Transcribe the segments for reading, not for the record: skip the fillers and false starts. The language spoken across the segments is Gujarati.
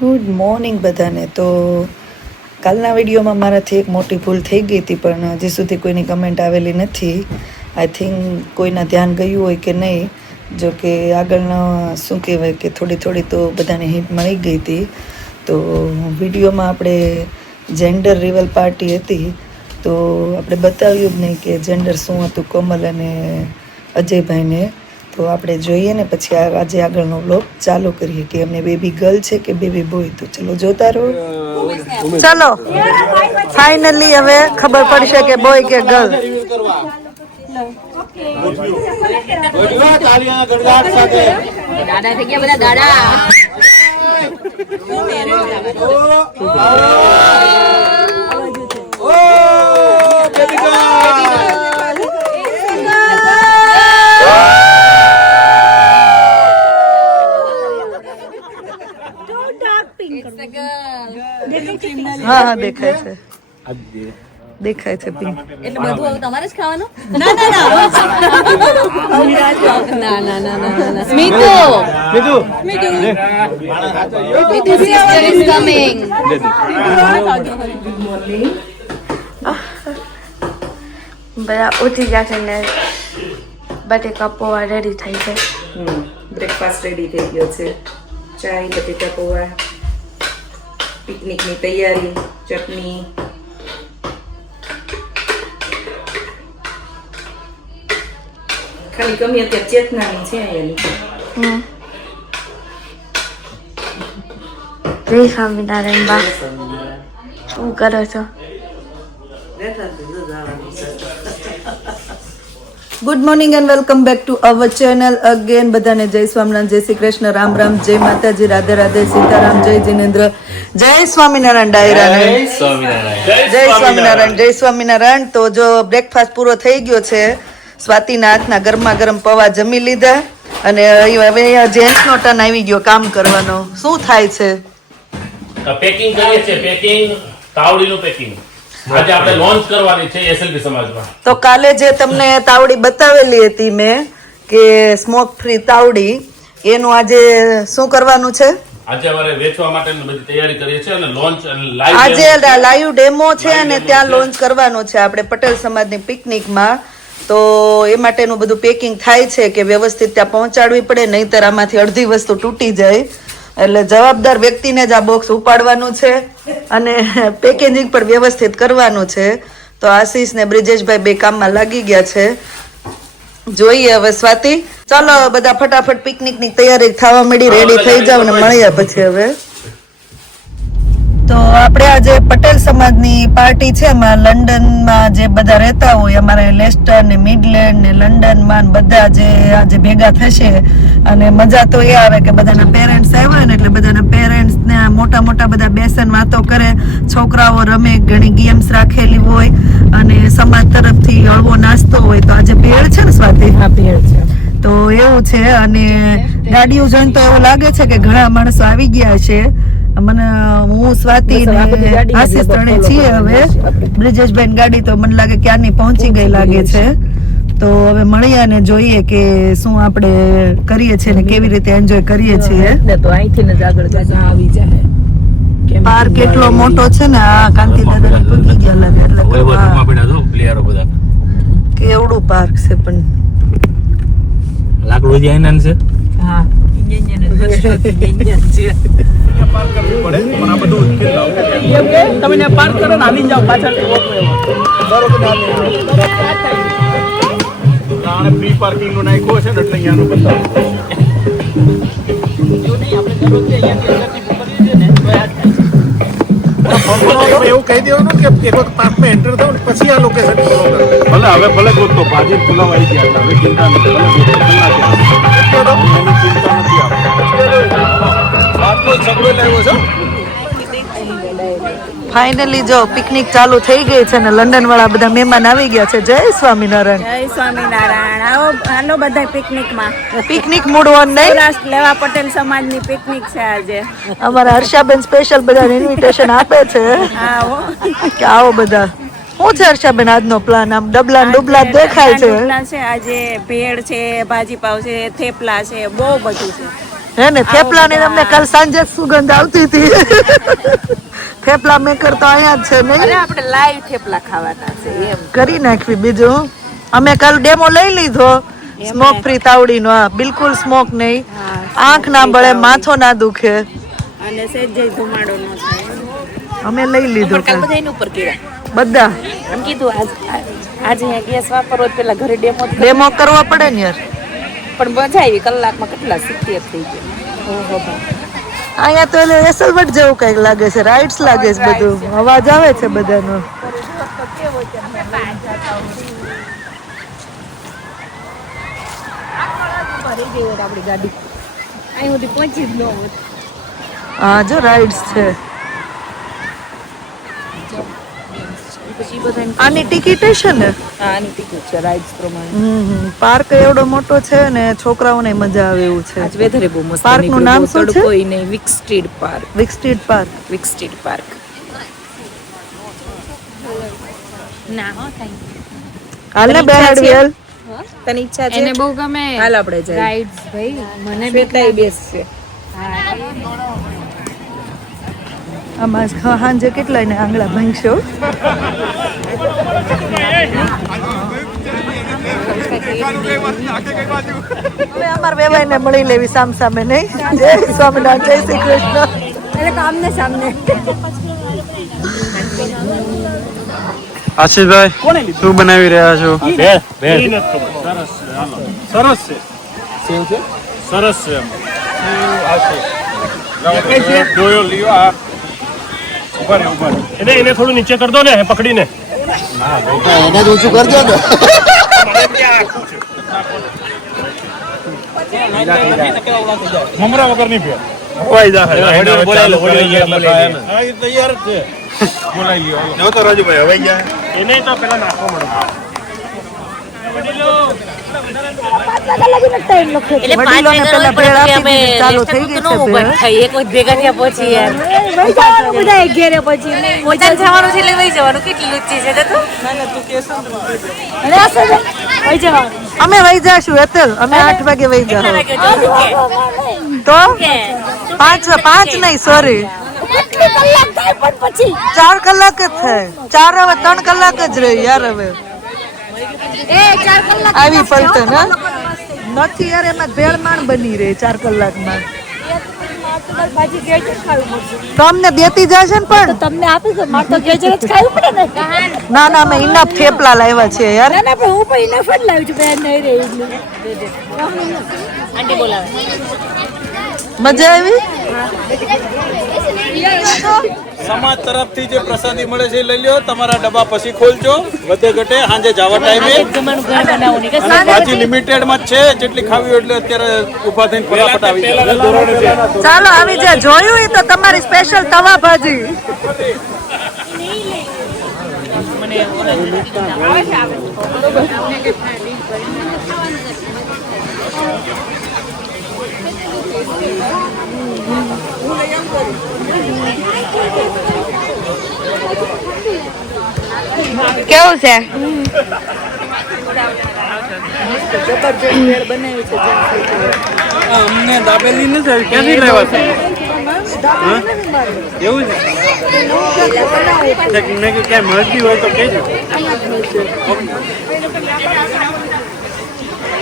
ગુડ મોર્નિંગ બધાને. તો કાલના વિડીયોમાં મારાથી એક મોટી ભૂલ થઈ ગઈ હતી, પણ હજી સુધી કોઈની કમેન્ટ આવેલી નથી. આઈ થિંક કોઈના ધ્યાન ગયું હોય કે નહીં. જો કે આગળના શું કહેવાય કે થોડી તો બધાને હિન્ટ મળી ગઈ હતી. તો વિડીયોમાં આપણે જેન્ડર રિવલ પાર્ટી હતી, તો આપણે બતાવ્યું જ નહીં કે જેન્ડર શું હતું કોમલ અને અજયભાઈને. તો આપણે જોઈએ ને પછી આજે આગળનો વ્લોગ ચાલુ કરીએ કે એમને બેબી ગર્લ છે કે બેબી બોય. તો ચલો જોતા રહો. ચલો ફાઇનલી હવે ખબર પડશે કે બોય કે ગર્લ. હા હા દેખાય છે, દેખાય છે પિંક. એટલે બધું તમારે જ ખાવાનું? ના. સ્મિતુ sister is coming. બધા ઉઠી ગયા છે ને બટેકા પૌવા રેડી થઈ છે. બ્રેકફાસ્ટ રેડી થઈ ગયો છે. ચાય, બટેકા પૌવા, પિકનિકની તૈયારી, ચટણી. ખાલી કમી અત્યારે ચેતનાની છે અહીંયાની. જય સ્વામિનારાયણ બા, શું કરો છો? Good morning and welcome back to our channel again. બધાને જય સ્વામિનારાયણ, જય શ્રી કૃષ્ણ, રામ રામ, જય માતાજી, રાધે રાધે, સીતારામ, જય જિનેન્દ્ર, જય સ્વામિનારાયણ ડાયરાને, જય સ્વામિનારાયણ, જય સ્વામિનારાયણ. તો જો બ્રેકફાસ્ટ પૂરો થઈ ગયો છે. સ્વાતિના હાથના ગરમા ગરમ પૌવા જમી લીધા અને હવે જેન્ટ્સનો ટર્ન આવી ગયો કામ કરવાનો. શું થાય છે? પેકિંગ કરીએ છીએ. પેકિંગ, તાવડીનું પેકિંગ આજે આપણે લોન્ચ કરવાની છે એસએલપી સમાજમાં. તો કાલે જે તમને તાવડી બતાવેલી હતી મેં કે સ્મોક ફ્રી તાવડી, એનું આજે શું કરવાનું છે? આજે અમારે વેચવા માટેની બધી તૈયારી કરીએ છીએ અને લોન્ચ અને લાઈવ આજે લાઈવ ડેમો છે અને ત્યાં લોન્ચ કરવાનો છે આપણે પટેલ સમાજની પિકનિકમાં. તો એ માટેનું બધું પેકિંગ થાય છે કે વ્યવસ્થિત ત્યાં પહોંચાડવી પડે, નહીંતર આમાંથી અડધી વસ્તુ તૂટી જાય. એટલે જવાબદાર વ્યક્તિને જ આ બોક્સ ઉપાડવાનું છે અને પેકેજિંગ પણ વ્યવસ્થિત કરવાનું છે. તો આશીષ ને બ્રિજેશભાઈ બે કામમાં લાગી ગયા છે. જોઈએ હવે સ્વાતિ, ચાલો બધા ફટાફટ પિકનિકની તૈયારી થવા મળી, રેડી થઈ જાવ ને મળ્યા પછી હવે. તો આપણે આજે પટેલ સમાજની પાર્ટી છે, એમાં લંડનમાં જે બધા રહેતા હોય, અમારે લેસ્ટર ને મિડલેન્ડ ને લંડનમાં બધા જે આજે ભેગા થશે. અને મજા તો એ આવે કે બધાના પેરેન્ટ્સ આવ્યા ને એટલે બધાના પેરેન્ટ્સ ને મોટા બધા બેસન વાતો કરે, છોકરાઓ રમે, ઘણી ગેમ્સ રાખેલી હોય અને સમાજ તરફથી હળવો નાસ્તો હોય. તો આજે ભેળ છે ને સ્વાતિ? હા ભેળ છે. તો એવું છે અને ગાડીઓ જોઈને તો એવું લાગે છે કે ઘણા માણસો આવી ગયા છે. મને હું સ્વાતિ ને આશીષ ત્રણે છીએ. હવે બ્રિજેશભાઈ ગાડી તો મને લાગે ક્યારની પહોંચી ગઈ લાગે છે. તો હવે મળીએ અને જોઈએ કે શું આપણે કરીએ છીએ ને કેવી રીતે એન્જોય કરીએ છીએ. તો અહીંથી જ આગળ આવી જાય. પાર્ક કેટલો મોટો છે ને, આ કાંતિ દાદા પૂગી ગયા લાગે. એટલે કેવડું પાર્ક છે પણ લાકડું જે આનંદ છે. હા તમે પાર્ક કરો ને આવી જાઓ પાછળ. ફ્રી પાર્કિંગ નું નાખ્યો છે ને એટલે અહીંયાનું બતાવો. એવું કહી દેવાનું કે એક વખત પાર્કમાં એન્ટર થાવ ને પછી આ લોકેશન ભલે હવે ભલે ગોતો આજે પુલાવ આવી ગયા હવે ચિંતા નથી. ચિંતા નથી સગડો લાવ્યો છો. ફાઇનલી જો પિકનિક ચાલુ થઈ ગઈ છે ને લંડન વાળા બધા મહેમાન આવી ગયા છે. જય સ્વામિનારાયણ. જય સ્વામિનારાયણ. આવો હાલો બધા પિકનિકમાં. પિકનિક મૂડ ઓન નહીં? લેવા પટેલ સમાજની પિકનિક છે આજે. અમારા હર્ષાબેન સ્પેશિયલ બધાને ઇન્વિટેશન આપે છે આવો કે આવો બધા. શું છે હર્ષાબેન આજનો પ્લાન? આમ ડબલા ડુબલા દેખાય છે. આજે ભેળ છે, ભાજી પાવ છે, થેપલા છે, બહુ બધું છે. હે ને થેપલાની તમને કાલ સાંજે સુગંધ આવતી હતી. થેપલા મેકર તો અહીંયા જ છે નહીં? આપણે લાઈવ થેપલા ખાવાના છે એમ. કરી નાખવી. બીજું અમે કાલ ડેમો લઈ લીધો સ્મોક ફ્રી તાવડીનો. હા, બિલકુલ સ્મોક નહીં, આંખ ના બળે, માથો ના દુખે, અને સેજ ધુમાડો ન થાય. અમે લઈ લીધો કાલ બધા એની ઉપર કર્યા. બધા. એમ કીધું આજે ગેસ વાપરવો પેલા ઘરે ડેમો કરવો પડે ને યાર. પણ મજા આવી. કલાકમાં કેટલા 70 થઈ ગયા. ઓહો અહીંયા તો એટલે એસલવટ જેવું કઈક લાગે છે, રાઇડ્સ લાગે છે, બધું અવાજ આવે છે બધાનો. હા જો રાઇડ્સ છે. આની ટિકિટ હશે ને? આની ટિકિટ છે રાઇડ્સ પ્રમાણે. પાર્ક એવડો મોટો છે ને છોકરાઓને મજા આવે એવું છે. આજ વેધર બહુ મસ્ત. પાર્ક નું નામ શું છે? કોઈ નહીં. વિકસ્ટ્રીટ પાર્ક. વિકસ્ટ્રીટ પાર્ક. વિકસ્ટ્રીટ પાર્ક. ના હો થેન્ક હાલ ને બેહાડવેલ. તને ઈચ્છા છે? એને બહુ ગમે હાલ આપણે જઈએ. રાઇડ્સ ભાઈ. મને શ્વેતાઈ બેસશે. આમાં સાંજે કેટલાય ને આંગળા ભાંગશો. હવે અમાર વેવાઈને મળી લેવી સામ સામે નહીં? જય સ્વામિનારાયણ, જય શ્રી કૃષ્ણ. એટલે સામને સામને. આશીષભાઈ શું બનાવી રહ્યા છો? સરસ છે. સેવ છે. સરસ છે. જોયો લ્યો આ ઉપર એને થોડું નીચે કર દો ને પકડીને. એને જ ઓછું કરજો ને. મમરા વગર નહીં પીવા. તૈયાર જ છે. બોલાઈ લ્યો તો રાજુભાઈ હવે ગયા. એને તો પેલા નાખવા મળે. વડીલોને પેલા ભેળ આપી દીધી, ચાલુ થઈ ગઈ છે ભેળ. એક વખત ભેગા થયા પછી યાર બધા ઘેરે પછી મોજા જવાનું છે એટલે વહી જવાનું. કેટલી લુચ્ચી છે તું. વહી જવાનું. અમે વહી જાશું હેતલ, અમે 8 વાગે વહી જાશું. તો 5 નહીં, સોરી 4 કલાક જ થાય. 4 હવે 3 કલાક જ રહી યાર. હવે આવી પલટન હા નથી યાર, એમાં ભેળ માંડ બની રહે 4 કલાકમાં. તો અમને દેતી જશે ને પણ તમને આપી દો. મારે તો ગેજર જ ખાવું પડે ને. ના ના, અમે ઇનફ થેપલા લાવ્યા છે યાર. ના પણ હું પણ ઇનફ જ લાવી છું. બેન નહીં રહી આંટી બોલાવે. મજા આવી? સમાજ તરફથી જે પ્રસાદી મળે છે એ લઈ લ્યો. તમારા ડબ્બા પછી ખોલજો. વધે ઘટે સાંજે જવા ટાઈમે. અને ભાજી લિમિટેડ માં છે, જેટલી ખાવી હોય એટલે અત્યારે ઉભા થઈને ફટાફટ આવી જાય. ચાલો આવી જાય. જોયું ઈ તો તમારી સ્પેશિયલ તવા ભાજી. કેવું છે? અમને દાબેલી નથી. ક્યાંથી લાવ્યા છે? એવું છે ક્યાં મળતી હોય તો કહેજો.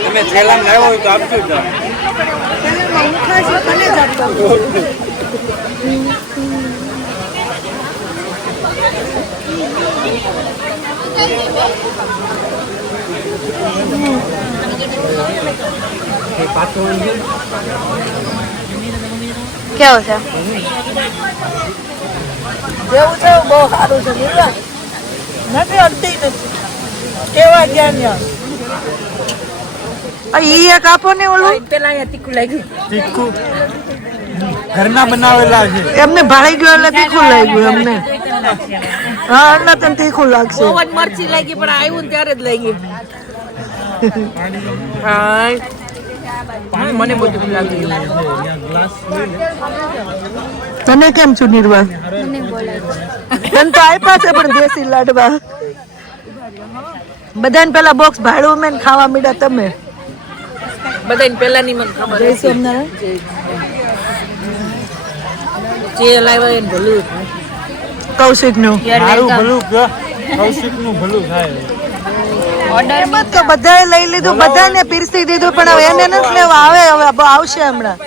તમે છેલ્લા લાવ્યો હોય તો આપજો. કેવું છે? જેવું છે બહુ સારું છે. નથી અડતી નથી. કેવા ગયા ઈ એક આપો ને ઓલું. પેલા અહીંયા તીખું લાગ્યું. તીખું ઘરના બનાવેલા છે. એમને ભાળી ગયું એટલે તીખું લાગ્યું એમને. હા એટલે તને તીખું લાગશે. બહુ જ મરચી લાગી પણ આવ્યું ને ત્યારે જ લાગી. પાણી મને બધું લાગ્યું. તને કેમ છું નિર્વા? તને તો આપ્યા છે પણ દેશી લાડવા. બધાને પેલા બોક્સ ભાડું મેં ખાવા મીડા તમે. બધાને પેલા ની મને ખબર જય સોમનારાયણ. જે લાવ્યો એને ભલું કૌશિક નું મારું ભલું કૌશિક નું ભલું થાય. એમ તો બધાએ લઈ લીધું, બધાને પીરસી દીધું, પણ હવે એને નથી લેવા. આવે હવે આવશે હમણાં.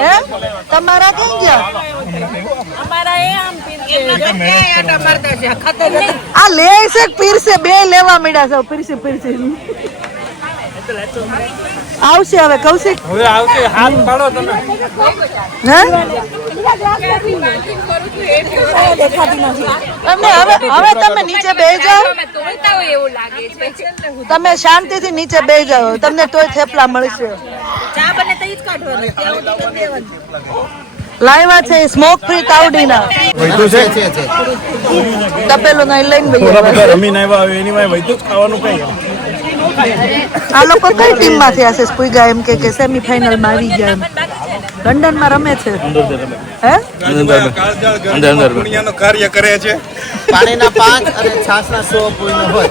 હે તમારા કઈ ગયા? આ લે છે પીરસે, બે લેવા મળ્યા છે. પીરસી આવશે હવે કૌશિક. હવે આવશે, હાથ પાડો તમે. હે તમને હવે તમે નીચે બેસી જાઓ. તમે શાંતિથી નીચે બેસી જાઓ, તમને તોય થેપલા મળશે. લાવ્યા છે સ્મોક ફ્રી તાવડીના તપેલું નહીં લઈને ભાઈ રમીને આવ્યા એની માં વૈદ્યુત ખાવાનું કઈ. આ લોકો કઈ ટીમ માંથી હશે? સ્પુઈગા એમ કે સેમીફાઇનલ માં આવી ગયા. એમ લંડન માં રમે છે. હે દુનિયાનું કાર્ય કરે છે. પાણીના 5 અને છાસના 100 પૂર્ણ હોય.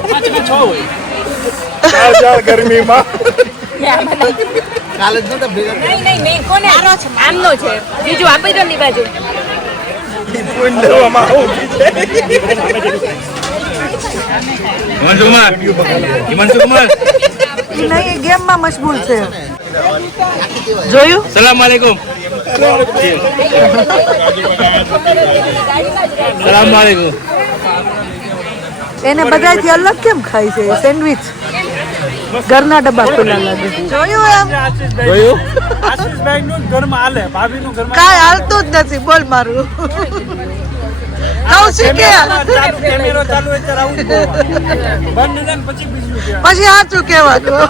6 હોય ગરમીમાં. કાલે જ નતો ભેગા નહીં કોને આમનો છે બીજું આપી દો ની બાજુ પૂન લેવામાં આવું હિમાંશુ કુમાર નહીં, ગેમ માં મશગુલ છે. જોયું? સલામ વાલેકુમ. સલામ વાલેકુમ. એને બધાથી અલગ કેમ ખાય છે? સેન્ડવિચ ઘરના ડબ્બા ખુલ્લા લાગે. જોયું? એમ જોયું? આશીષભાઈ નું ઘરમાં હાલે, ભાભી નું ઘરમાં કાંઈ હાલતું જ નથી. બોલ મારું કૌશિક કે કેમેરો ચાલુ અત્યારે આવું બંધ ને પછી બીજું કહેવાય. પછી સાચું કહેવાનું.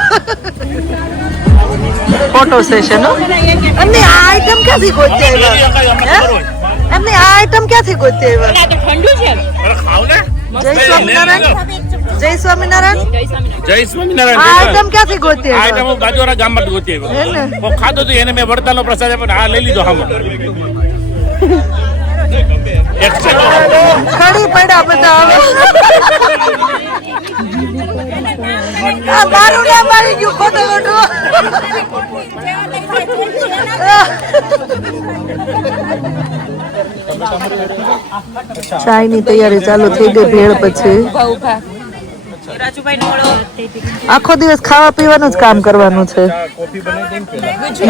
ફોટો સેશન એમની આ આઈટમ ક્યાંથી ગોતી આવ્યા? એમની આ આઈટમ ક્યાંથી ગોતી આવ્યા? ઠંડુ છે જય સ્વામિનારાયણ. જય સ્વામિનારાયણ. જય સ્વામિનારાયણ. આ આઈટમ ક્યાંથી ગોતી આ આવ્યા? આઈટમ બાજુવાળા ગામમાં ગોતી આવ્યો. હે ને? કોક ખાધું હતું એને મેં વડતાલનો પ્રસાદ આપ્યો ને આ લઈ લીધો હામો. ખડી પડ્યા બધા હવે. આ મારું નામ આવી ગયું ખોટું ખોટું. ચાય ની તૈયારી ચાલુ થઈ ગઈ. ભેળ પછી આખો દિવસ ખાવા પીવાનું જ કામ કરવાનું છે.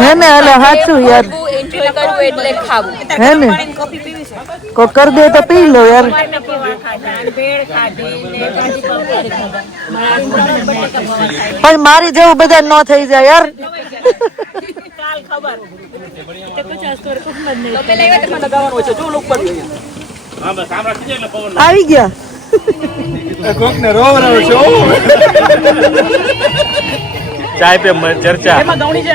હે ને? હાલે સાચું યાર. હે ને? કોઈ કર દે તો પી લો યાર. પણ મારી જેવું બધા ન થઈ જાય યાર. આવી ગયા. કોકને રોવરાવ છો. ચાય પે ચર્ચા. એમાં ગવણી છે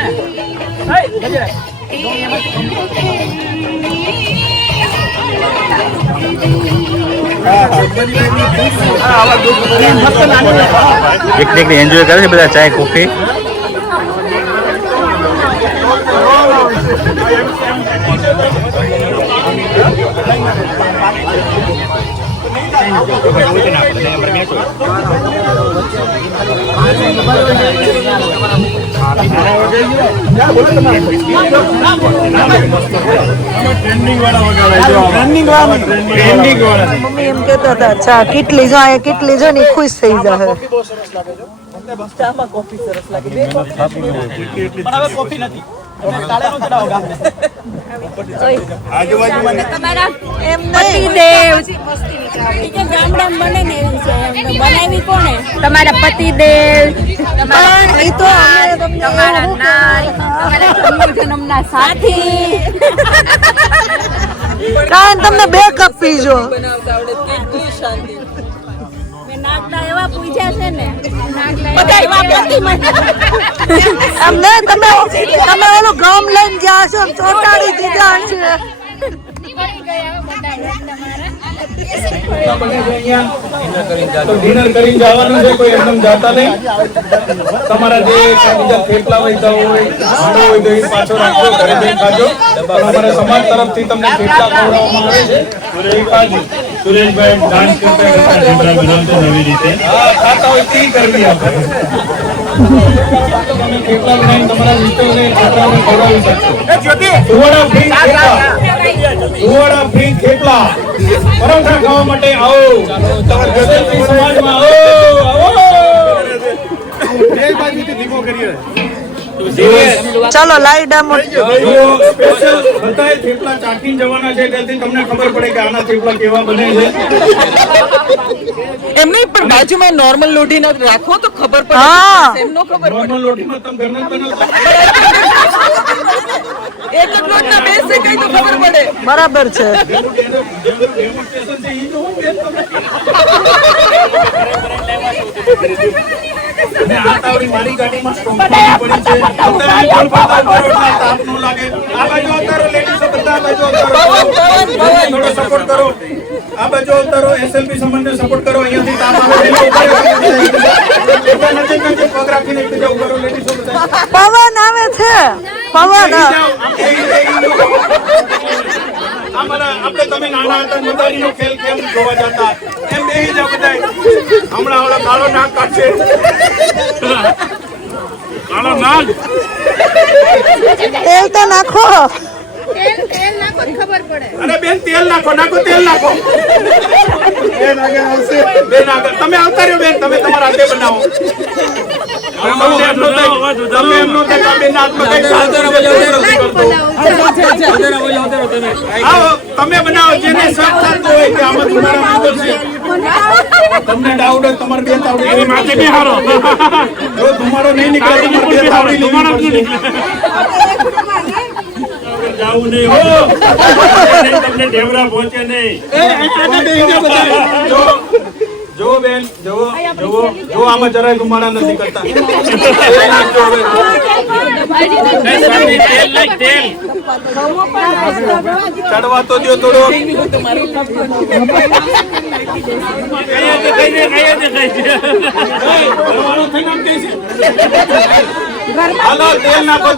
એક એન્જોય કરે છે બધા ચાય કોફી. મમ્મી એમ કેતા હતા અચ્છા કેટલી જો આ કેટલી જો ને ખુશ થઈ જાય. ચામાં કોફી સરસ લાગે. બે કોફી પણ હવે કોફી નથી. કાળેનો ચડાવો ગામને. તમારા એમ નહીં. બનાવી કોને? તમારા પતિદેવ, પણ ઈ તો અમે તમને તમારા નાય, તમારા જન્મના સાથી. કાંઈ તમને 2 કપ પીજો. નાગડા એવા પૂજ્યા છે ને, બધા એવા પ્રતિમા. એમ ને તમે ઓલું ગમ લઈને ગયા છો ચોટાડી દીધા છે. તો ડિનર કરીને જવાનું છે, કોઈ એકદમ જાતા નહીં. તમારા જે બીજા થેપલા વૈતા હોય હાંડો હોય તો એ પાછો રાખજો, ઘરે જઈને ખાજો. પણ અમારા સમાજ તરફથી તમને થેપલા ખવડાવવામાં આવે છે. એ ખાજો. સુરેશભાઈ ડાન્સ કરતા હા ખાતા હોય તે કરવી આપણે. તમે થેપલા બનાવીને તમારા મિત્રોને છોકરાઓને ખવડાવી શકશો. સુવર્ણ ફ્રી થેપલા. સુવાડા ફ્રી થેપલા પરોઠા ખાવા માટે આવો તમારા ગઝલ સમાજમાં આવો ધીમો કરીએ ચાલો લાઈવ ડેમો સ્પેશિયલ બધાય થેપલા ચાખીને જવાના છે તેથી તમને ખબર પડે કે આના થેપલા કેવા બને છે એમની પણ બાજુમાં નોર્મલ લોઢી ન રાખો તો ખબર પડે હા. એમનો ખબર પડે નોર્મલ રોટીમાં તમે ઘરના જ બનાવતા એક જ લોટના બે શેકાય તો ખબર પડે બરાબર છે ડેમોન્સ્ટ્રેશન છે ઈ જોવું બેન તમે અને આ તાવડી મારી ગાડીમાં સ્ટોક પડી છે બધા કોલ પાતા પરોઠા તાપ નો લાગે આ બાજુ ઉતારો લેડીઝ બધા આ બાજુ ઉતારો થોડો સપોર્ટ કરો આ બાજુ ઉતારો એસએલપી સંબંધને સપોર્ટ કરો અહીંયાથી તાપ આવે બધા નજીક નજીક પગ રાખીને એકબીજા ઉભા રહો લેડીઝો બધા પવન આવે છે પવન આપણે તમે નાના હતા મોટારીનો ખેલ કેમ જોવા જતા એમ બેહી જાવ બધા હમણાં ઓલા કાળો નાક કાઢશે કાળો નાક તેલ તો નાખો અરે બેન તેલ નાખો તેલ નાખો બેન આગળ તમે આવતા રહ્યો બેન તમે તમારા હાથે બનાવો તમે એમનો બેન હાથમાં કઈ આવો તમે બનાવો જેને શક થતો હોય કે આમાં તમારા અંદર છે તમને ડાઉટ હોય તમારે બે તાવડી માથે બે હારો જો તમારો નહીં નીકળે તમારે બે તાવડી લેવી જાવું નહીં હો તમને ઢેવરા પહોંચે નહીં જો બેન જો આમાં જરાય ધુમાડા નથી કરતા તેલ ચડવા તો દો થોડો હાલો તેલ નાખો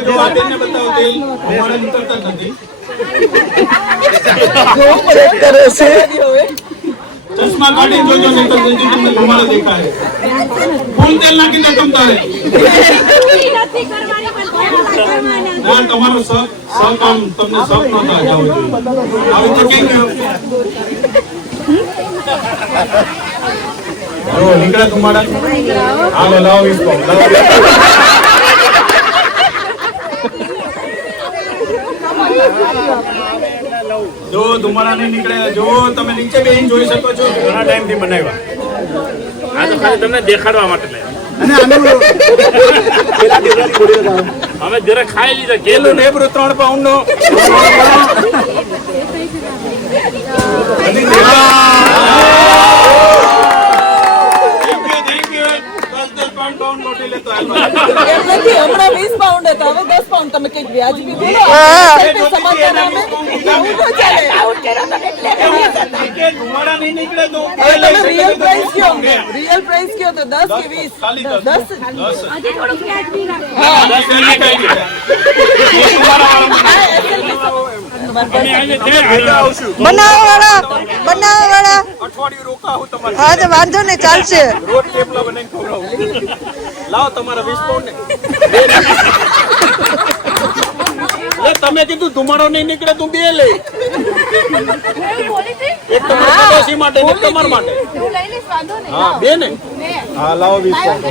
જો આ બેનને બતાવો તેલ ધુમાડા નીકળતા જ નથી ચેક કરે છે ચશ્મા કાઢી જોજો નહીં તો જલ્દી તમને ધુમાડા દેખાય ફૂલ તેલ નાખીને તમતારે ના તમારો સહકામ તમને સહક નહોતા જાવું જોઈએ આવી તો કેમ જો નીકળે ધુમાડા હાલો લાવો 20 પાઉન્ડ જો ધુમાડા નહીં નીકળે જો તમે નીચે બેહીને જોઈ શકો છો ઘણા ટાઈમ થી બનાવ્યા આ તો ખાલી તમને દેખાડવા માટે અને અમે જરા ખાઈ લીધા કેલો નેબરો 3 પાઉન્ડ નો હમણાં 20 પાઉન્ડ હતા હવે 10 પાઉન્ડ તમે કઈક વ્યાજબી બોલો સમાચાર નામે આવું ન ચાલે ધુમાડા નહીં નીકળે તો તમે રિયલ પ્રાઇસ કયો તો 10 કે 20 બનાવવાળા અઠવાડિયું રોકાવું તમારે હા તો વાંધો ને ચાલશે રોજ થેપલા બનાવીને ખવડાવું લાવો તમારા 20 પાઉન્ડ ને તમે કીધું ધુમાડો નહીં નીકળે તું બે લે એક તમારા પડોશી માટે ને તમારા માટે હા બે ને હા લાવો 20 પાઉન્ડ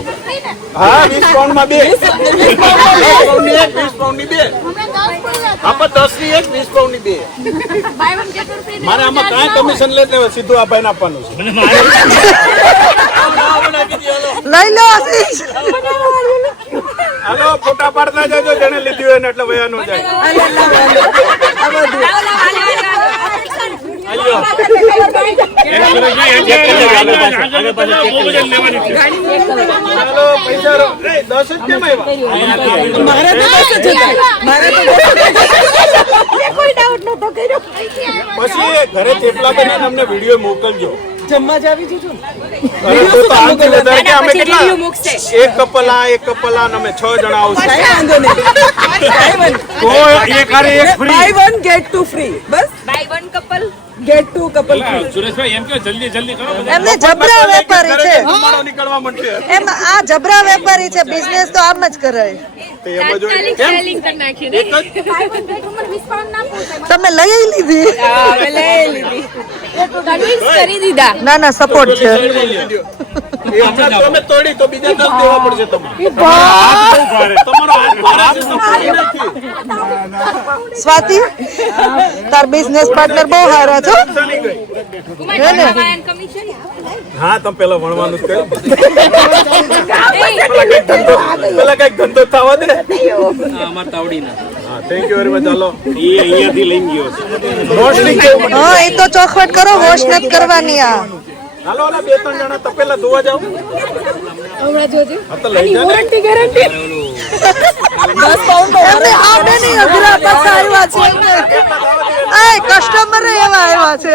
હા 20 પાઉન્ડ માં બે 20 પાઉન્ડ ની બે આપણે 10 ની એક 20 પાઉન્ડ ની બે મારે આમાં કાંઈ કમિશન લેતે હોય સીધું આ ભાઈને આપવાનું છે લઈ લો આશીષ હાલો ફોટા પાડતા જજો જેને લીધી હોય ને એટલે વયા નો જાય હાલો પૈસા 10 જ કેમ આવ્યા મારે તો બસ જ હતા મારે તો કોઈ ડાઉટ નતો કર્યો પછી ઘરે થેપલા બનાવીને અમને વિડીયો મોકલજો જમવા જ આવી જજો અરે તો આનથી વધારે કે અમે કેટલા એક કપલ અને અમે 6 જણા આવશું કઈ વાંધો નહીં તો એક હારે એક ફ્રી બાય 1 ગેટ 2 ફ્રી બસ buy 1 couple Get to couple. સુરેશભાઈ એમ કે જલ્દી જલ્દી કરો એમને જબરા વેપારી છે તમારો નીકળવા માંડશે એમ આ જબરા વેપારી છે બિઝનેસ તો આમ જ કરાય તમે લઈ લીધી કરી દીધા ના ના સપોર્ટ છે એ હમણાં તમે તોડી તો બીજા 10 દેવા પડશે તમારે તમારો હાથ ભારે છે, સંપૂર્ણ નથી. સ્વાતિ તાર બિઝનેસ પાર્ટનર બહુ સારા છો હે ને હા તમે પેલા ભણવાનું જ કર્યું પેલા કઈક ધંધો થવા દે અમાર તાવડીના હા થેન્ક યુ વેરી મચ ચાલો એ અહીંયાથી લઈને ગયો છે રોશની કેવું હા એ તો ચોખવટ કરો હોશ નથી કરવાની આ હાલો હાલો 2-3 જણા તપેલા ધોવા જાવ હમણાં જોજો હા તો લઈ જા ને. ગેરંટી એમને આવડે નહીં અઘરા પાછા આવ્યા છે એ કસ્ટમર એવા આવ્યા છે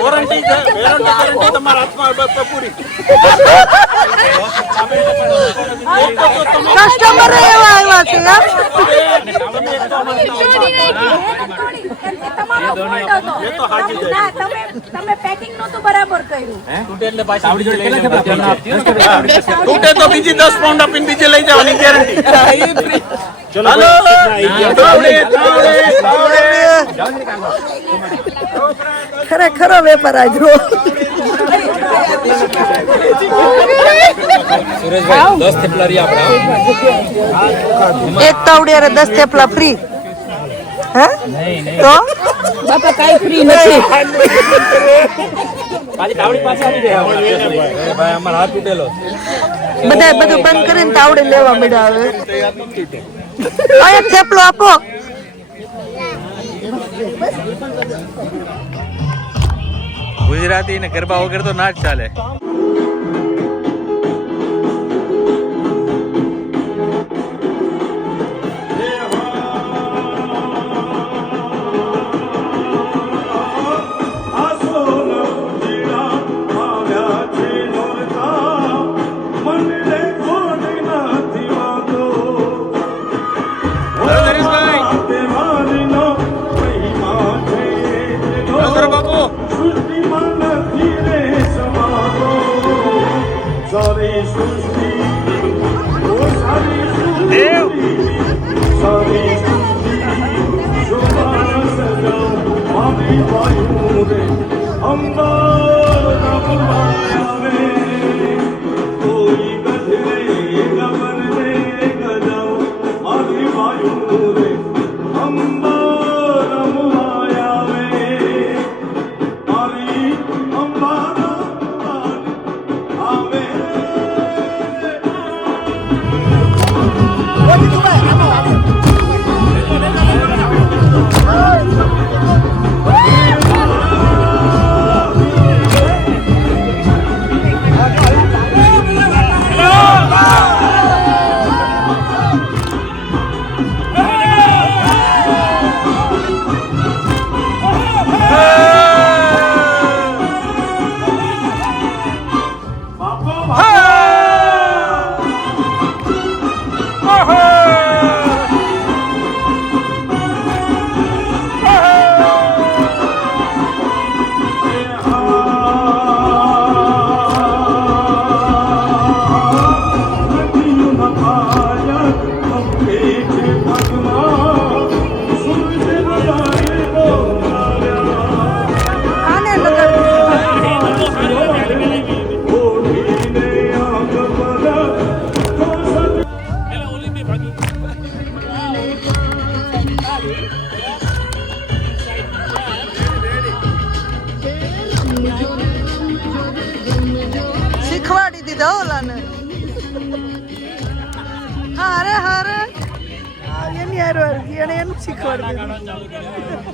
વોરંટી ગેરંટી તમારા હાથમાં બસ તો પૂરી કસ્ટમર એવા આવ્યા છે એ તો હાજી જાય તમે પેકિંગ નહોતું બરાબર કર્યું તૂટે તો બીજી 10 પાઉન્ડ આપીને બીજી લઈ જવાની ગેરંટી હાલો ખરેખર વેપાર આજો એક તાવડી અરે 10 થેપલા ફ્રી હે તો બાપા કાઈ ફ્રી નથી. બધા બધું બંધ કરીને તાવડી લેવા મળ્યા હવે એક થેપલો આપો ગુજરાતી ને ગરબા વગર તો ના જ ચાલે શીખવાડી દીધા ઓલાને હારે હારે એની હારે એને એનું શીખવાડી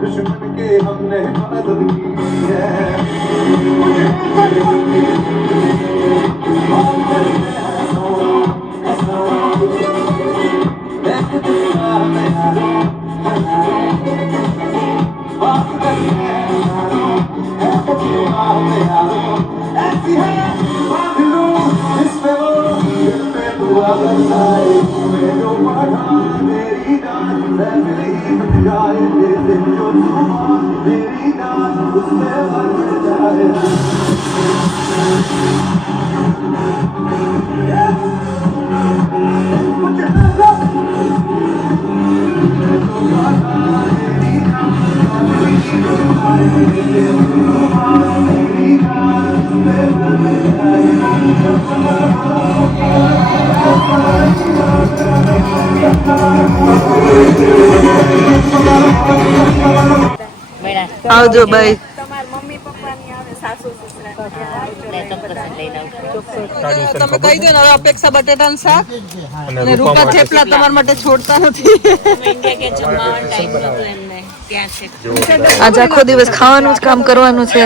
दुश्मन के हमने मदद की है ऐसी है આવજો બાઈ. તમે કહી દો ને હવે અપેક્ષા બટેટાનું શાક અને રૂપા થેપલા તમારા માટે છોડતા નથી. આજે આખો દિવસ ખાવાનું જ કામ કરવાનું છે.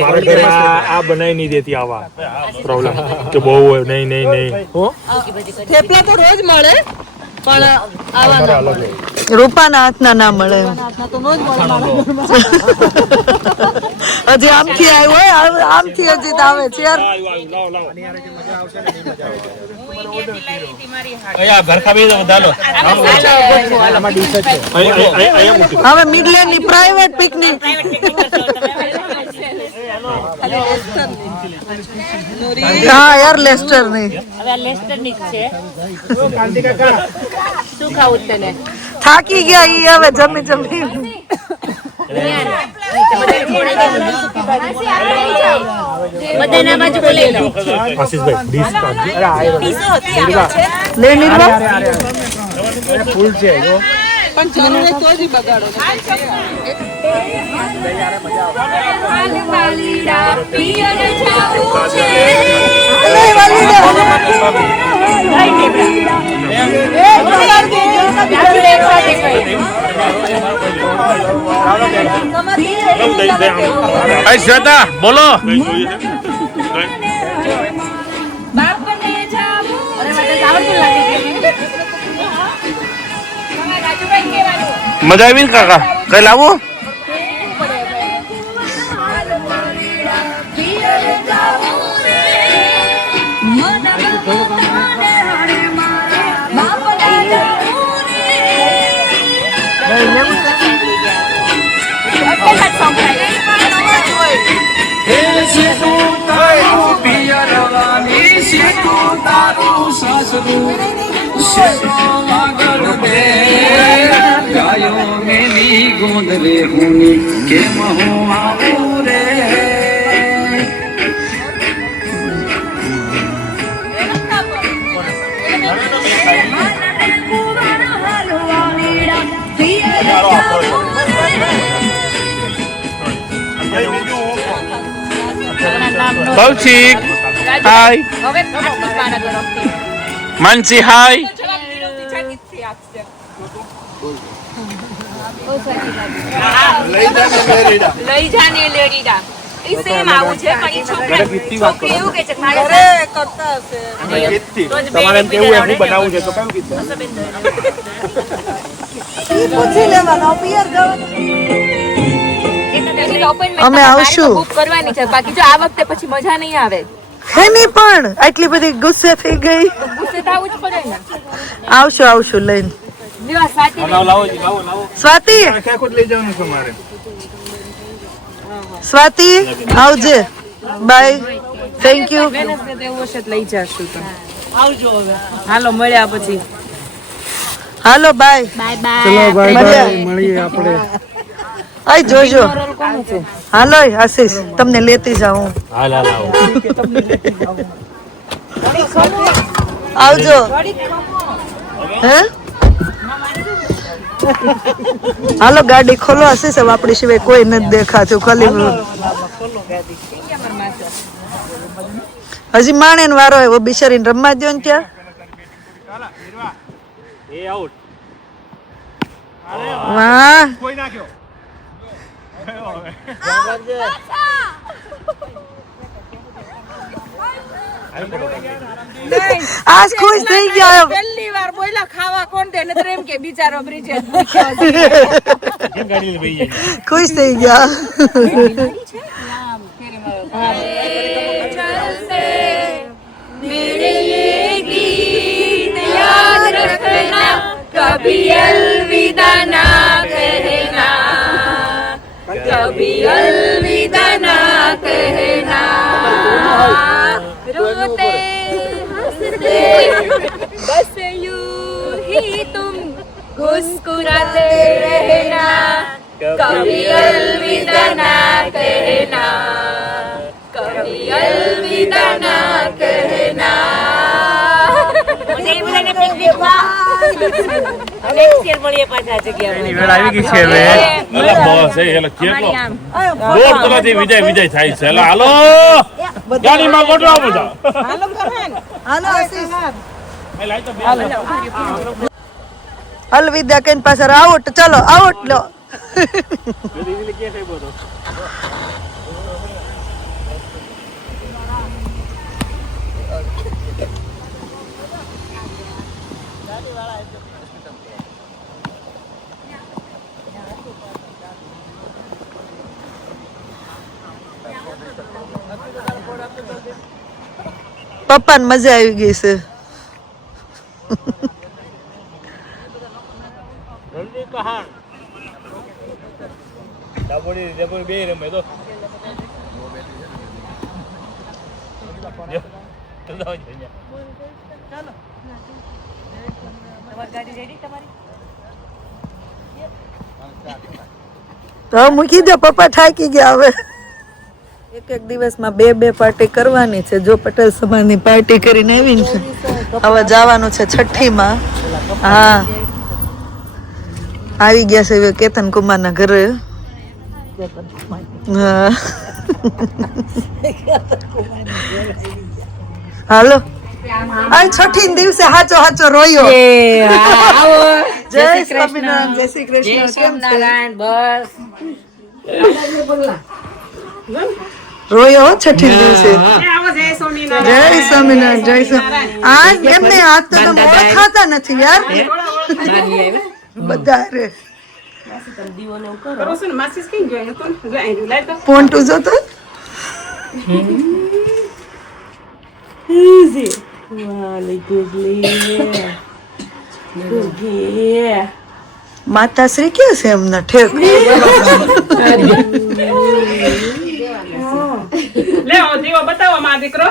મારા ઘરમાં આ બનાવી નહીં દેતી આવા પ્રોબ્લેમ કે બહુ નહીં થેપલા તો રોજ મળે પણ આવા ના મળે. રૂપાના હાથના ના મળે. હાથના તો રોજ મળે મારા ઘરમાં. હજી આમથી આવ્યો હોય, આમથી હજી તો આવે છે યાર. હવે મિડલેન્ડ ની પ્રાઇવેટ પિકનિક. હા યાર, લેસ્ટર ની. થાકી ગયા ઈ હવે જમી જમી. લે નિર્મા ફૂલ છે જો પણ જરૂર હોય તો જ બગાડો. શ્રદ્ધા બોલો. મજા આવી ને કાકા? કઈ લાવું? ગોંદલે હું કેમ હું આવું રે કૌશિક હાય. માનસી હાય. લઈ જાને લેડીડા ઈ સેમ આવું છે પણ ઈ છોકરી એવું કે છે અરે કરતા હશે. તમારે એમ કેવું એમ બનાવવું છે તો કયું ગીત છે? પૂછી લેવાનો પિયર જવાનું. અમે આવશું. બુક કરવાની છે બાકી જો આ વખતે પછી મજા નહીં આવે. હેની પણ આટલી બધી ગુસ્સે થઈ ગઈ. ગુસ્સે થવું જ પડે ને. આવશું લઈને. લેવા સ્વાતિ સ્વાતિ, આખા લઈ જવાનું તમારે. સ્વાતિ આવજે. Bye, thank you. લઈ જશું તો આવજો હવે. હાલો મળ્યા પછી. હાલો બાય. ચલો બાય મળીએ. મળીએ આપણે. આય જોજો. હાલો આશીષ, તમને લેતી જાઉં. હાલ આવજો. હે હાલો ગાડી ખોલો આશીષ. હવે આપણી સિવાય કોઈ નથી દેખાતું. ખાલી હજી માણે ને વારો આવ્યો. બિચારીને રમવા દો ને ત્યાં. વાહ, કોઈ નાખ્યો. આજ ખુશ થઈ ગયા. પહેલી વાર બોલ્યા ખાવા કોણ દે નતર એમ કે બિચારો બ્રિજે ખુશ થઈ ગયા. कभी अलविदा ना कहना, कभी अलविदा ना कहना, रोते हंसते बस यूं ही तुम मुस्कुराते रहना, कभी अलविदा ना कहना, कभी अलविदा ना कहना. मुझे ये बोला ने पिकनिक માં નેક્સ્ટ યર મળીએ પાછા જગ્યા એની વેળ આવી ગઈ છે હવે. અલા બોસ એ એટલે કેટલો દોઢ કલાકથી વિજય થાય છે. એલા હાલો ગાડીમાં ગોઠવા બધા. હાલો કરન હાલો આશીષ એ લાઈ તો બે અલવિદા કહીને પાછળ આઉટ. ચલો આઉટ લો. પપ્પાને મજા આવી ગઈ છે. જલ્દી કહાણ ડાબોડી બે રમે તો તો મૂકી દો, પપ્પા થાકી ગયા હવે. એક દિવસમાં બે પાર્ટી કરવાની છે. જો પટેલ સમાજની પાર્ટી કરીને આવી છે, હવે જવાનું છે છઠ્ઠીમાં. હા આવી ગયા છે કેતન કુમારના ઘરે. હા હાલો આ છઠ્ઠી દિવસે હાચો રોયો. જય સ્વામિનારાયણ. જય શ્રી કૃષ્ણ. કેમ છે? બસ રોયો છઠ્ઠી દિવસે. જય સ્વામિનારાયણ. જય સ્વામિનારાયણ. આજ એમને આજ તો તમે ઓળખાતા નથી યાર બધા રે. પોન્ટુ જો તો માતાશ્રી ક્યાં છે એમના ઠેક? દીવો બતાવો માં દીકરો.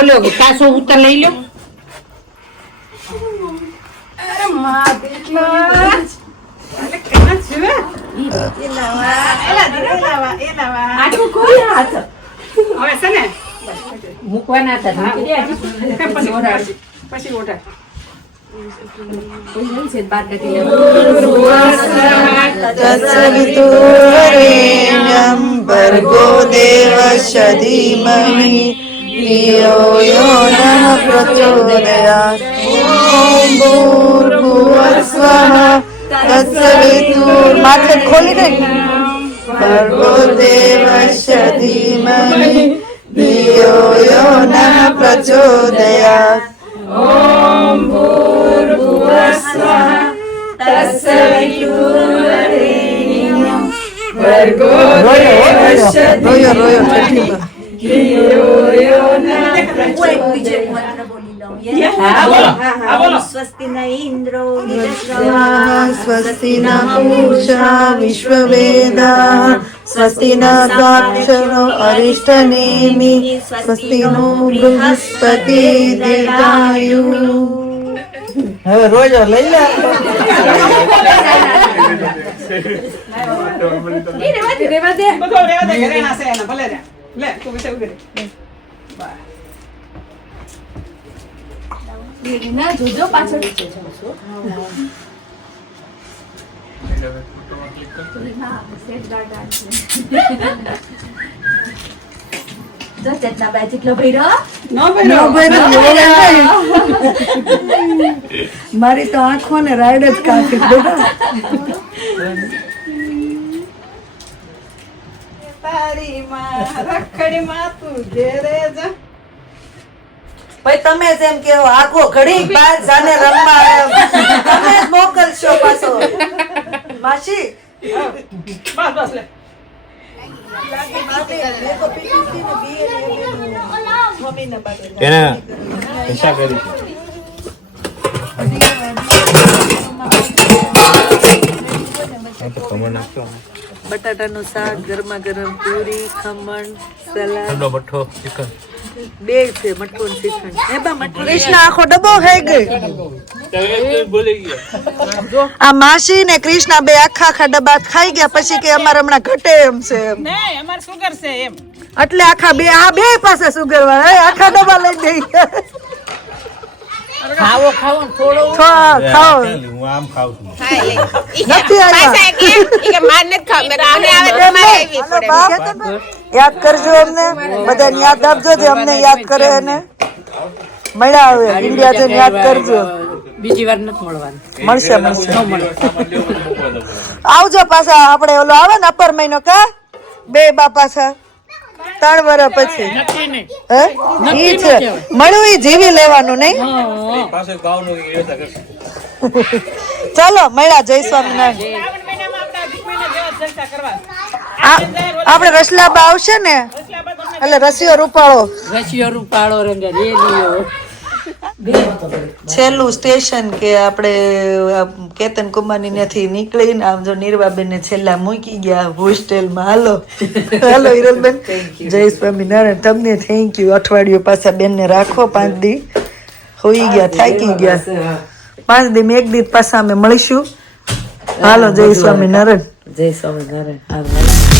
ઓલો કાસો ઉતર લઈ લો. હવે છે ને મૂકવાના હતા પછી ઓઢા તત્સવિતુર્વરેણ્યં ભર્ગો દેવસ્ય ધીમહિ ધિયો યો નઃ પ્રચોદયાત. ઓમ ભૂર્ભુવઃ તત્સવિતુર્ માથે ખોલી દે. ભર્ગો દેવસ્ય ધીમહિ ધિયો યો નઃ પ્રચોદયાત. ઓમ ભૂર્ભુવઃ તત્સવિતુર્વરેણ્યં ભર્ગો દેવસ્ય ધીમહિ ધિયો યો નઃ પ્રચોદયાત. સ્વસ્તિ ન ઇન્દ્રો સ્વસ્તિ ન પૂષા વિશ્વવેદાઃ સ્વસ્તિ ન સાક્ષરો અરિષ્ટનેમિ સ્વસ્તિ નો બૃહસ્પતિ દીર્ઘાયુ. હવે રોજો લઈ લે. બધો રેવા દે ઘરેણા છે એને ભલે રે. લે તું વિશે ઉભી રે. જોજો પાછળ મારી તો આંખો ને રાઈડ જ કાઢી તારી માં રખડી માં તું ઘેરે જા. ભાઈ તમે જેમ કેવો આખો ઘડી બાર જાને રમવા તમે જ મોકલશો પાછો માસી. બસ લે. એને ઈચ્છા કરી બટાટાનું શાક, ગરમા ગરમ પૂરી, ખમણ, સલાડ, ઠંડો ભઠ્ઠો ચિકન કૃષ્ણ આખો ડબ્બો ખાઈ ગઈ આ માસી ને કૃષ્ણ બે આખા ડબ્બા ખાઈ ગયા પછી કે અમારે હમણાં ઘટે એમ છે એમ એટલે આખા બે આ બે પાસે સુગર વાળા આખા ડબ્બા લઈ ગઈ ખાઓ હું આમ ખાઉં છું નથી યાદ કરજો અમને બધાને યાદ આપજો જે અમને યાદ કરે અને મળ્યા આવે ઇન્ડિયા જઈને યાદ કરજો બીજી વાર નથી મળવાનું. મળશે આવજો પાછા આપણે ઓલો આવે ને અપર મહિનો કા બે બા પાછા 3 વર્ષ પછી હે ઈ છે મળ્યું ઈ જીવી લેવાનું નહીં ચાલો મળ્યા જય સ્વામિનારાયણ આપણે રસલાબા આવશે ને એટલે રસીઓ રૂપાળો રંગે રેલીઓ છેલ્લું સ્ટેશન કે આપણે કેતન કુમારની ત્યાંથી નીકળીને આમ જો નીરવાબેન ને છેલ્લા મૂકી ગયા હોસ્ટેલમાં હાલો હિરલબેન જય સ્વામિનારાયણ તમને થેન્ક યુ અઠવાડિયું પાછા બેન ને રાખો 5 દી હોઈ ગયા થાકી ગયા 5 દી એક દી પાછા અમે મળીશું હાલો જય સ્વામિનારાયણ જય સ્વામિનારાયણ.